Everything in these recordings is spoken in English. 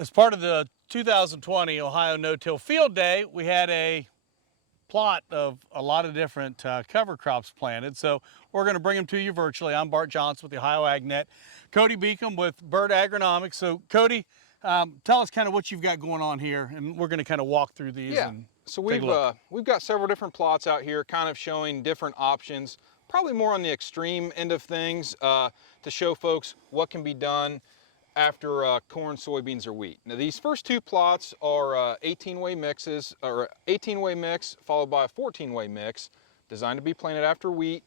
As part of the 2020 Ohio No-Till Field Day, we had a plot of a lot of different cover crops planted. So we're going to bring them to you virtually. I'm Bart Johnson with the Ohio AgNet. Cody Beacom with Bird Agronomics. So Cody, tell us kind of what you've got going on here, and we're going to kind of walk through these. Yeah, and so take a look. we've got several different plots out here kind of showing different options, probably more on the extreme end of things to show folks what can be done after corn, soybeans, or wheat. Now these first two plots are 18-way mixes, or 18-way mix followed by a 14-way mix designed to be planted after wheat.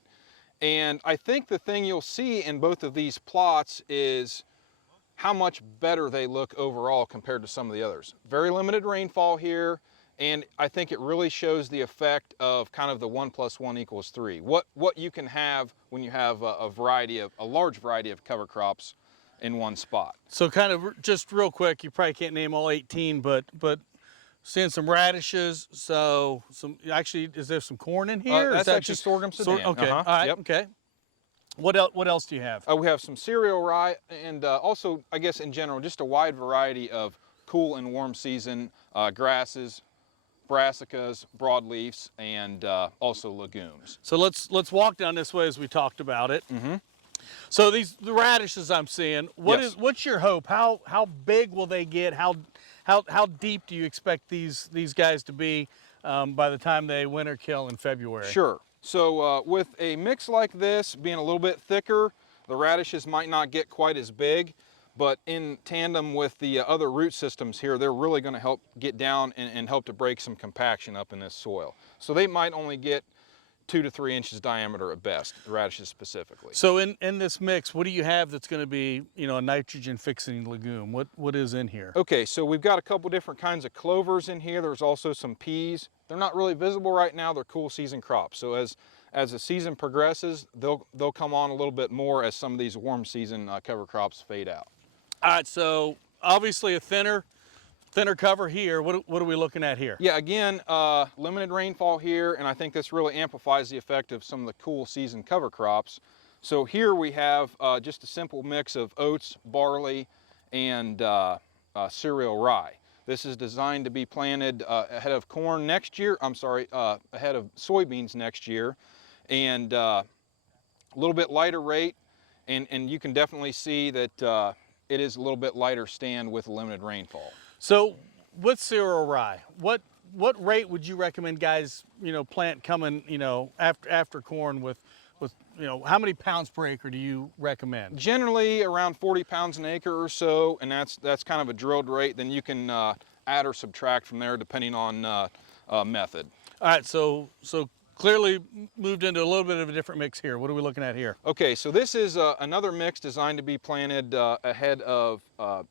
And I think the thing you'll see in both of these plots is how much better they look overall compared to some of the others. Very limited rainfall here, and I think it really shows the effect of kind of the 1 + 1 = 3. What you can have when you have a large variety of cover crops in one spot. So kind of just real quick, you probably can't name all 18, but seeing some radishes. So actually, is there some corn in here? That's actually sorghum Sudan. Okay, all right, Yep. okay. What else do you have? We have some cereal rye, and also, I guess in general, just a wide variety of cool and warm season grasses, brassicas, broadleafs, and also legumes. So let's walk down this way as we talked about it. Mm-hmm. So the radishes I'm seeing, Yes. what's your hope? How big will they get? How deep do you expect these guys to be by the time they winter kill in February? Sure. So with a mix like this being a little bit thicker, the radishes might not get quite as big, but in tandem with the other root systems here, they're really going to help get down and help to break some compaction up in this soil. So they might only get 2 to 3 inches diameter at best, the radishes specifically. So in this mix, what do you have that's going to be, a nitrogen fixing legume? What is in here? Okay, so we've got a couple different kinds of clovers in here. There's also some peas. They're not really visible right now. They're cool season crops. So as the season progresses, they'll come on a little bit more as some of these warm season cover crops fade out. All right, so obviously a thinner cover here. What are we looking at here? Yeah, again, limited rainfall here, and I think this really amplifies the effect of some of the cool season cover crops. So here we have just a simple mix of oats, barley, and cereal rye. This is designed to be planted ahead of corn next year. Ahead of soybeans next year, and a little bit lighter rate, and you can definitely see that it is a little bit lighter stand with limited rainfall. So with cereal rye, what rate would you recommend guys, plant coming, after corn with how many pounds per acre do you recommend? Generally around 40 pounds an acre or so, and that's kind of a drilled rate. Then you can add or subtract from there depending on method. All right, so clearly moved into a little bit of a different mix here. What are we looking at here? Okay, so this is another mix designed to be planted ahead of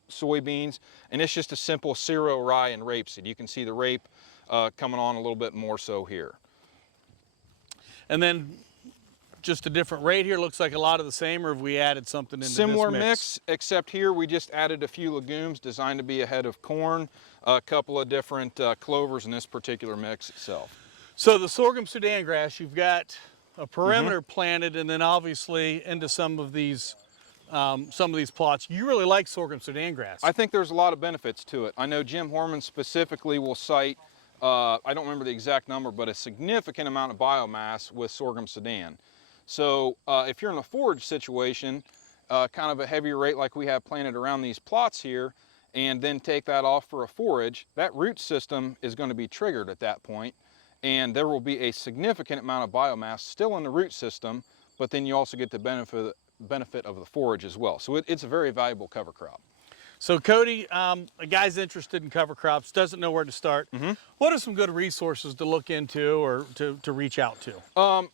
soybeans, and it's just a simple cereal rye and rapeseed. You can see the rape coming on a little bit more so here. And then just a different rate here. Looks like a lot of the same, or have we added something into Similar this mix, except here we just added a few legumes designed to be ahead of corn, a couple of different clovers in this particular mix itself. So the sorghum Sudan grass, you've got a perimeter planted, and then obviously into some of these plots. You really like sorghum Sudan grass. I think there's a lot of benefits to it. I know Jim Horman specifically will cite, I don't remember the exact number, but a significant amount of biomass with sorghum Sudan. So if you're in a forage situation, kind of a heavier rate like we have planted around these plots here, and then take that off for a forage, that root system is going to be triggered at that point, and there will be a significant amount of biomass still in the root system, but then you also get the benefit of the forage as well. So it's a very valuable cover crop. So Cody, a guy's interested in cover crops, doesn't know where to start. What are some good resources to look into or to reach out to?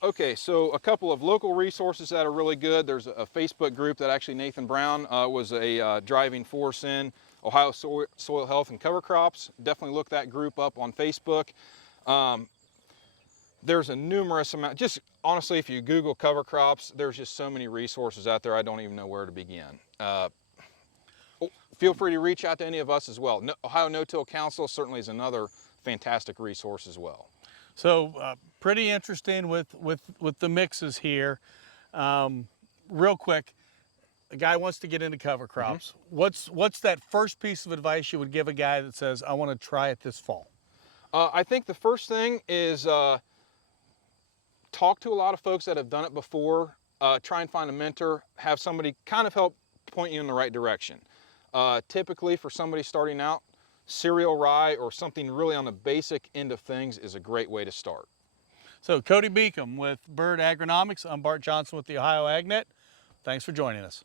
Okay, so a couple of local resources that are really good. There's a Facebook group that actually Nathan Brown was a driving force in, Ohio Soil Health and Cover Crops. Definitely look that group up on Facebook. There's a numerous amount, just honestly, if you Google cover crops, there's just so many resources out there, I don't even know where to begin. Feel free to reach out to any of us as well. Ohio No-Till Council certainly is another fantastic resource as well. So pretty interesting with the mixes here. Real quick, a guy wants to get into cover crops. What's that first piece of advice you would give a guy that says, I want to try it this fall? I think the first thing is talk to a lot of folks that have done it before. Try and find a mentor, have somebody kind of help point you in the right direction. Typically for somebody starting out, cereal rye or something really on the basic end of things is a great way to start. So Cody Beacom with Bird Agronomics. I'm Bart Johnson with the Ohio AgNet. Thanks for joining us.